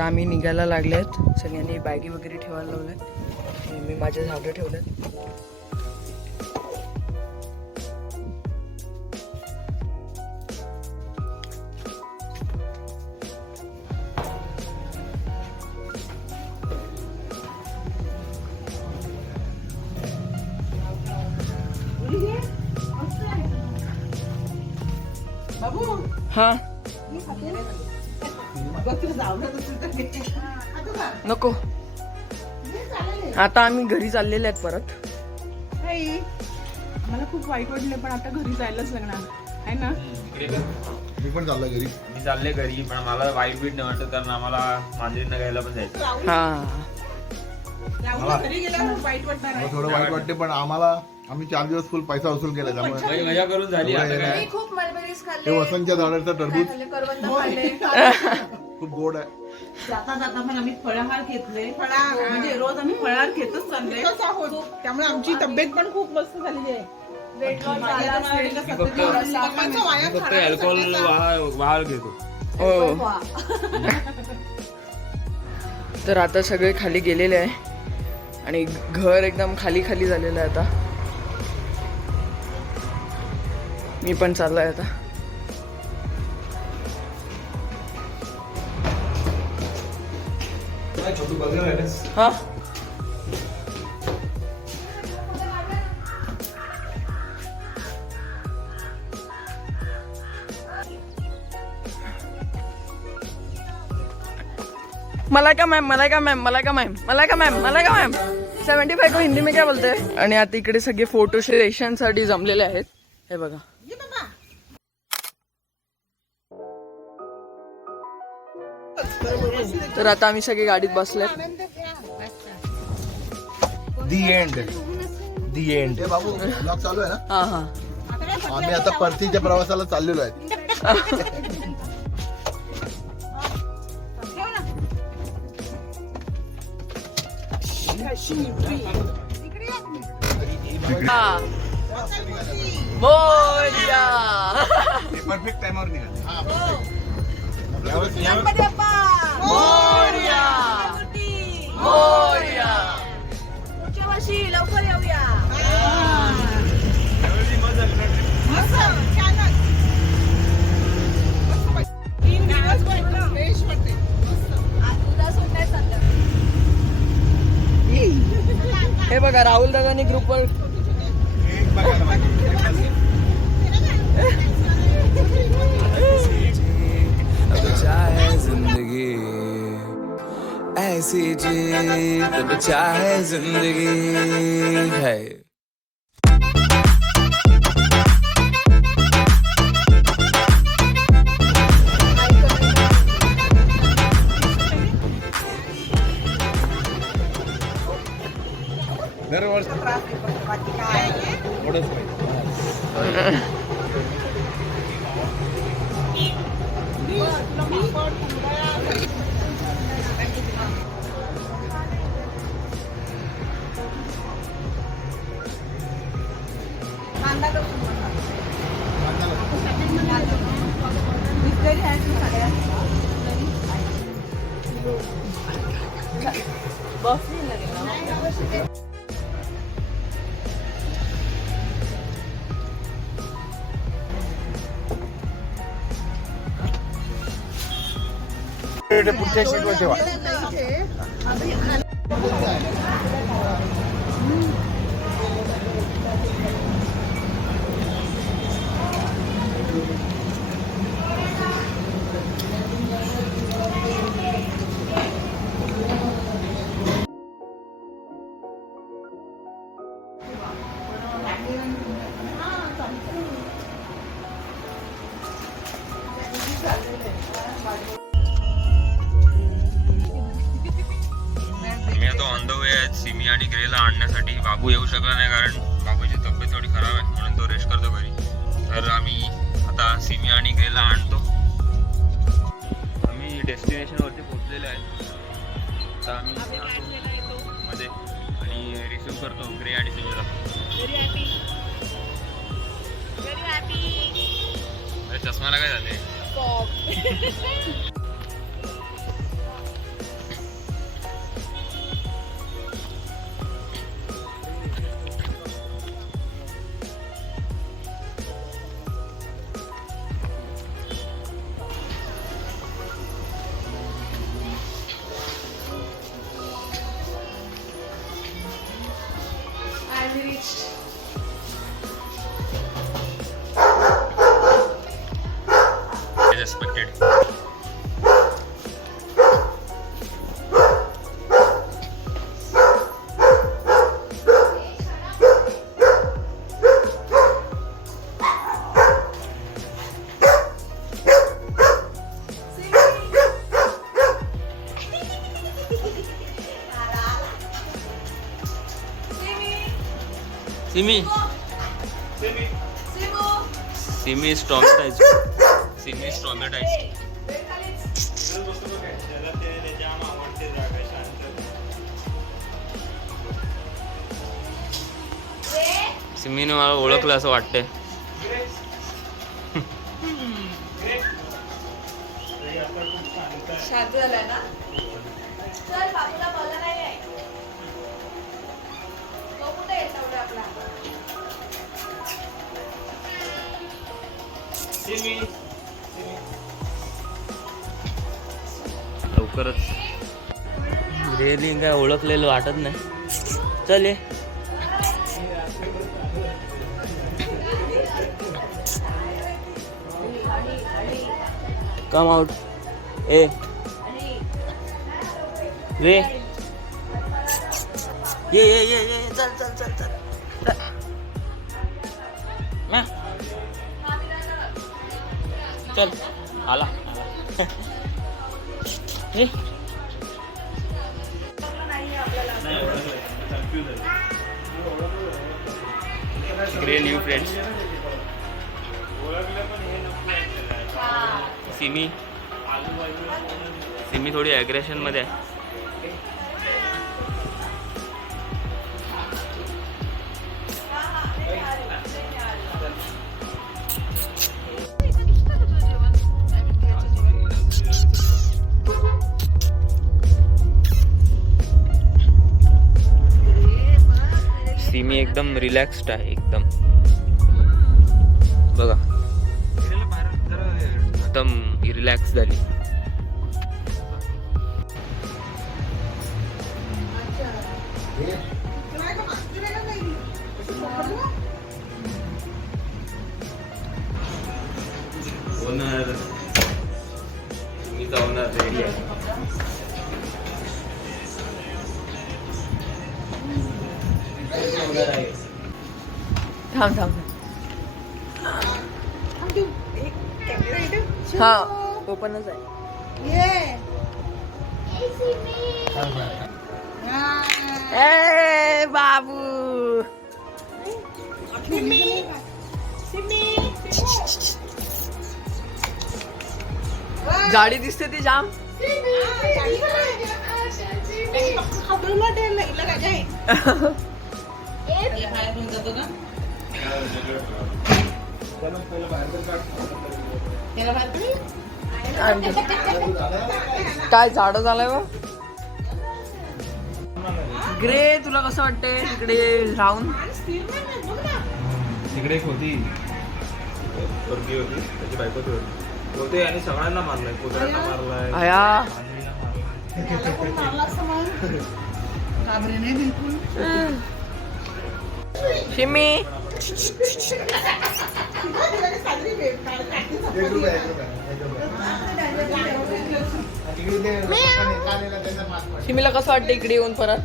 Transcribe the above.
आता आम्ही निघायला लागलेत. सगळ्यांनी बॅगी वगैरे ठेवायला लावल्यात. मी माझे झाडं ठेवलेत. हा नको. आता आम्ही घरी चाललेले आहेत परत. मला खूप वाईट वाटले पण आता घरी जायलाच लागणार आहे ना. मी पण चाललो घरी. मी चालले घरी पण मला वाईट बीट नाही वाटत कारण आम्हाला मांजरींना घ्यायला पण जायचं. घरी गेल्यावर वाईट वाटणार. थोडं वाईट वाटते पण आम्ही 4 दिवस फुल पैसा वसूल केला त्यामुळे मजा करून झाली. खूप मलबेरीज खाल्ले. ते वसंतच्या झाडाचं टरबूज करवंद खाल्ले. खूप गोड आहे. जाता जाता पण आम्ही फळाहार घेतले. म्हणजे रोज आम्ही फळाहार घेतच चालले त्यामुळे आमची तब्येत पण खूप मस्त झालेली आहे. वेट लॉस झाला. फक्त अल्कोहोल वाहर घेतो. हो. तर आता सगळे खाली गेलेले आहे आणि घर एकदम खाली खाली झालेलं आहे. आता मी पण चाललोय आता. हा Malaika ma'am, Malaika ma'am, Malaika ma'am, Malaika ma'am, Malaika ma'am. 75 को हिंदी में क्या बोलते हैं. आणि आता इकडे सगळे फोटो सेशनसाठी जमलेले आहेत. हे बघा. तर आता आम्ही सगळे गाडीत बसले. दी एंड. बाबू ब्लॉग चालू आहे ना. हा हा. आम्ही आता परतीच्या प्रवासाला चाललेलो आहे. मोरया. परफेक्ट टाइमवर निघाला. गणपती बाप्पा. मोरया. मोरया. पुढच्या वर्षी लवकर येऊया. हे बघा राहुल दादानी ग्रुपवर चाहे जिंदगी ऐसी जी तब चाहे जिंदगी है. पुढच्या सीटवर ठेवा. सिमी आणि ग्रेला आणण्यासाठी. बाबू येऊ शकला नाही कारण बाबूची तब्येत थोडी खराब आहे म्हणून तो रेस्ट करतो घरी. तर आम्ही आता सिमी आणि ग्रेला आणतो. आम्ही डेस्टिनेशनवरती पोहोचलेलो आहे. आता आम्ही मध्ये आणि रिसिव्ह करतो ग्रे आणि सिमीला. अरे चष्माला काय झाले. Simi Simi is traumatised. Simi is traumatised. सिमीने मला ओळखलं असं वाटतंय. शांत झालाय ना. चल बाबूला बोला नाही आहे. तो कुठे आहे तेवढा आपला. लवकरच रिअली काय ओळखलेलं वाटत नाही. चल ये. Come out. ए वे ये चल चल चल चल. म्या. चल आला. हे grey new friends. Simi Simi थोडी ॲग्रेशन मध्ये आहे. सिमी एकदम रिलॅक्स्ड आहे एकदम. बघा एकदम रिलॅक्स झाली. ओनर सिमीचा ओनर रेडी आहे. थांब थांब. हा ओपनच आहे. ए बाबू जाडी दिसते ती जाम. काय झाडं झालंय बा. ग्रे तुला कसं वाटतंय तिकडे राहून. तिकडे एक होती पोरगी होती त्याची बायको होते आणि सगळ्यांना मारलाय. कुत्र्यांना मारलाय. आया शिमी शिमीला कसं वाटतं इकडे येऊन परत.